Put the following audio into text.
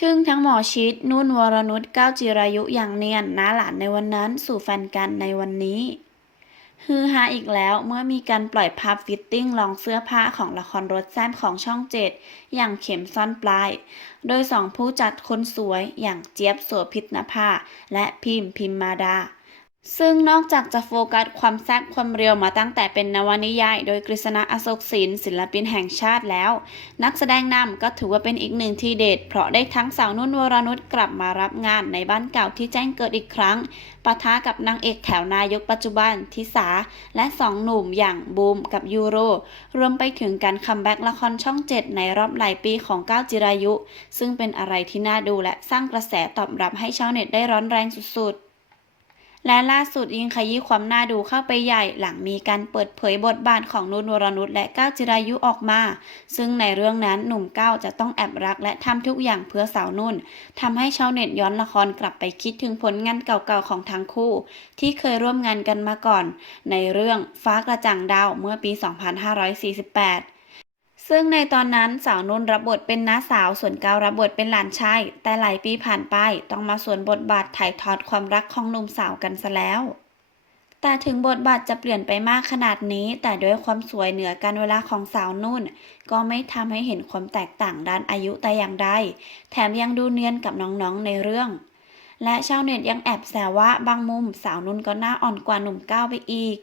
ทึ่งทั้งหมอชิดนุ่นวรนุชก้าวจิรายุอย่างเนียนน้าหลานในวันนั้นสู่แฟนกันในวันนี้ฮือฮาอีกแล้วเมื่อมีการปล่อยภาพฟิตติ้งลองเสื้อผ้าของละครรถแซมของช่องเจ็ดอย่างเข็มซ่อนปลาย โดยสองผู้จัดคนสวยอย่างเจี๊ยบโสภิตนภาและพิมพ์พิมมาดา ซึ่งนอกจากจะโฟกัสความแซ่บความเรียวมาตั้งแต่เป็นนวนิยาย โดยกฤษณะอโศกศิลป์ศิลปินแห่งชาติแล้ว นักแสดงนำก็ถือว่าเป็นอีกหนึ่งทีเด็ด เพราะได้ทั้งสาวนุ่นวรนุชกลับมารับงานในบ้านเก่าที่แจ้งเกิดอีกครั้งปะทะกับนางเอกแถวนายกปัจจุบันทิสา และสองหนุ่มอย่างบูมกับยูโร รวมไปถึงการคัมแบ็กละครช่องเจ็ดในรอบหลายปีของก้าวจิรายุ ซึ่งเป็นอะไรที่น่าดูและสร้างกระแสตอบรับให้ชาวเน็ตได้ร้อนแรงสุดๆ และล่าสุดยิ่งขยี้ความน่าดูเข้าไปใหญ่ หลังมีการเปิดเผยบทบาทของนุ่นวรนุชและก้าวจิรายุออกมา ซึ่งในเรื่องนั้นหนุ่มก้าวจะต้องแอบรักและทำทุกอย่างเพื่อสาวนุ่นทำให้ชาวเน็ตย้อนละครกลับไปคิดถึงผลงานเก่าๆของทั้งคู่ ที่เคยร่วมงานกันมาก่อน ในเรื่องฟ้ากระจ่างดาวเมื่อปี 2548 ซึ่งในตอนนั้นสาวนุ่นรับบทเป็นน้าสาว ส่วนก้าวรับบทเป็นหลานชาย แต่หลายปีผ่านไปต้องมาสวนบทบาทถ่ายทอดความรักของหนุ่มสาวกันซะแล้ว แต่ถึงบทบาทจะเปลี่ยนไปมากขนาดนี้ แต่ด้วยความสวยเหนือการเวลาของสาวนุ่น ก็ไม่ทำให้เห็นความแตกต่างด้านอายุแต่อย่างใด แถมยังดูเนียนกับน้องๆในเรื่อง และชาวเน็ตยังแอบแซวว่าบางมุมสาวนุ่นก็น่าอ่อนกว่าหนุ่มก้าวไปอีก